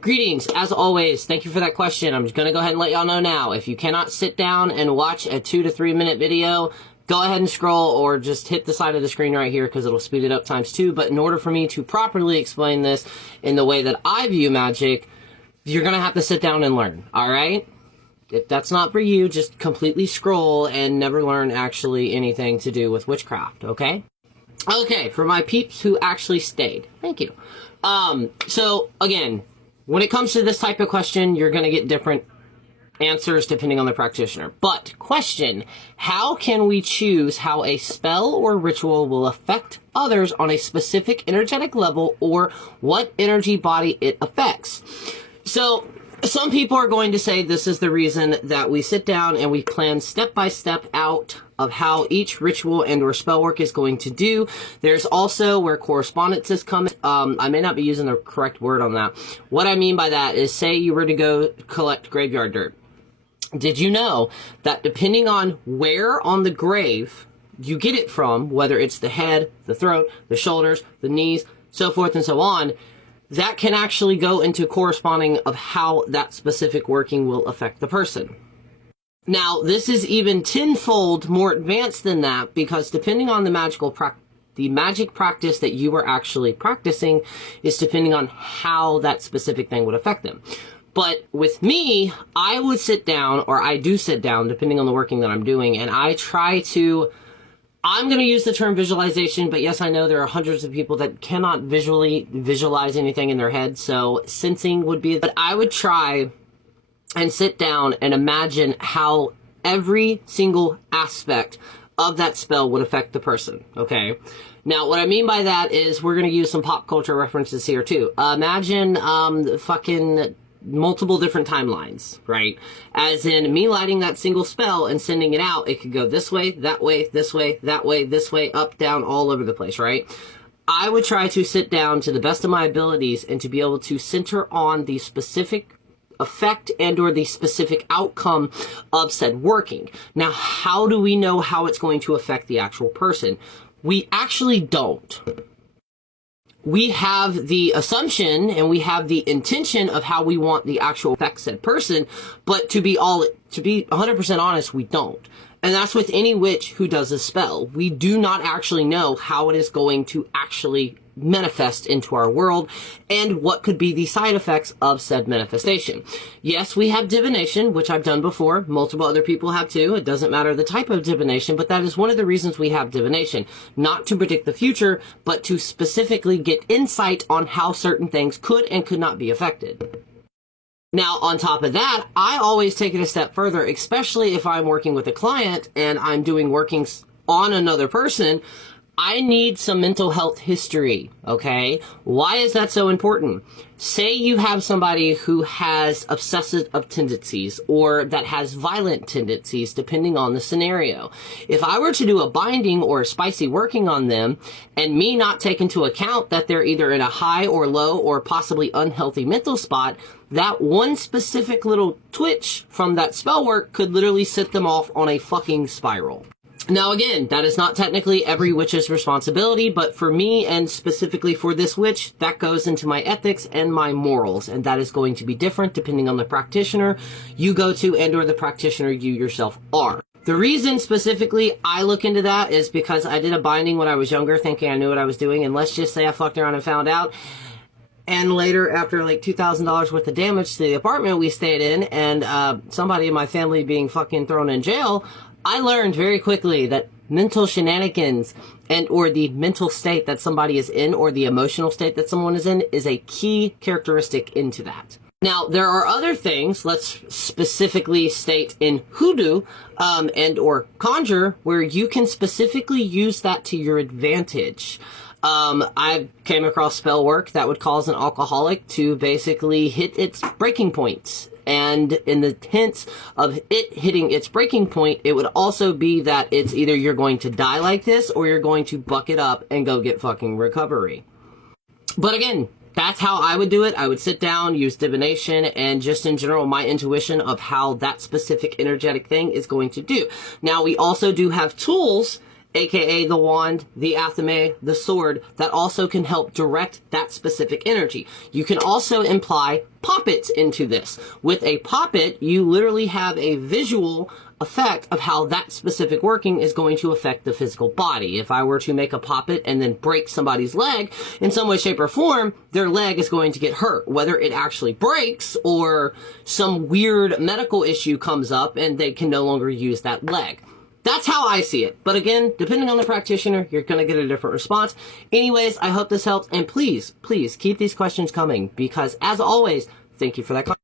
Greetings, as always, thank you for that question. I'm just going to go ahead and let y'all know now. If you cannot sit down and watch a 2 to 3 minute video, go ahead and scroll or just hit the side of the screen right here because it'll speed it up ×2. But in order for me to properly explain this in the way that I view magic, you're going to have to sit down and learn, alright? If that's not for you, just completely scroll and never learn actually anything to do with witchcraft, okay? Okay, for my peeps who actually stayed, thank you. So, again, when it comes to this type of question, you're going to get different answers depending on the practitioner. But, question, how can we choose how a spell or ritual will affect others on a specific energetic level or what energy body it affects? So, some people are going to say this is the reason that we sit down and we plan step by step out of how each ritual and or spell work is going to do. There's also where correspondences come. I may not be using the correct word on that. What I mean by that is, say you were to go collect graveyard dirt. Did you know that depending on where on the grave you get it from, whether it's the head, the throat, the shoulders, the knees, so forth and so on, that can actually go into corresponding of how that specific working will affect the person. Now, this is even tenfold more advanced than that, because depending on the magic practice that you are actually practicing is depending on how that specific thing would affect them. But with me, I would sit down, or I do sit down, depending on the working that I'm doing, and I try to, I'm going to use the term visualization, but yes, I know there are hundreds of people that cannot visualize anything in their head, so sensing would be, but I would try and sit down and imagine how every single aspect of that spell would affect the person, okay? Now, what I mean by that is we're going to use some pop culture references here, too. Imagine fucking multiple different timelines, right? As in me lighting that single spell and sending it out, it could go this way, that way, this way, that way, this way, up, down, all over the place, right? I would try to sit down to the best of my abilities and to be able to center on the specific effect and or the specific outcome of said working. Now, how do we know how it's going to affect the actual person? We actually don't. We have the assumption and we have the intention of how we want the actual affect said person, but to be 100% honest, we don't. And that's with any witch who does a spell. We do not actually know how it is going to actually manifest into our world and what could be the side effects of said manifestation. Yes, we have divination, which I've done before. Multiple other people have too. It doesn't matter the type of divination, but that is one of the reasons we have divination. Not to predict the future, but to specifically get insight on how certain things could and could not be affected. Now, on top of that, I always take it a step further, especially if I'm working with a client and I'm doing workings on another person. I need some mental health history, okay? Why is that so important? Say you have somebody who has obsessive tendencies or that has violent tendencies, depending on the scenario. If I were to do a binding or a spicy working on them and me not take into account that they're either in a high or low or possibly unhealthy mental spot, that one specific little twitch from that spell work could literally set them off on a fucking spiral. Now again, that is not technically every witch's responsibility, but for me and specifically for this witch, that goes into my ethics and my morals, and that is going to be different depending on the practitioner you go to and or the practitioner you yourself are. The reason specifically I look into that is because I did a binding when I was younger thinking I knew what I was doing, and let's just say I fucked around and found out. And later, after like $2,000 worth of damage to the apartment we stayed in and somebody in my family being fucking thrown in jail, I learned very quickly that mental shenanigans and or the mental state that somebody is in or the emotional state that someone is in is a key characteristic into that. Now, there are other things, let's specifically state in hoodoo and or conjure, where you can specifically use that to your advantage. I came across spell work that would cause an alcoholic to basically hit its breaking points. And in the hints of it hitting its breaking point, it would also be that it's either you're going to die like this or you're going to buck it up and go get fucking recovery. But again, that's how I would do it. I would sit down, use divination, and just in general, my intuition of how that specific energetic thing is going to do. Now, we also do have tools aka the wand, the athame, the sword, that also can help direct that specific energy. You can also imply poppets into this. With a poppet, you literally have a visual effect of how that specific working is going to affect the physical body. If I were to make a poppet and then break somebody's leg in some way, shape, or form, their leg is going to get hurt. Whether it actually breaks or some weird medical issue comes up and they can no longer use that leg. That's how I see it. But again, depending on the practitioner, you're going to get a different response. Anyways, I hope this helped. And please, please keep these questions coming because, as always, thank you for that question.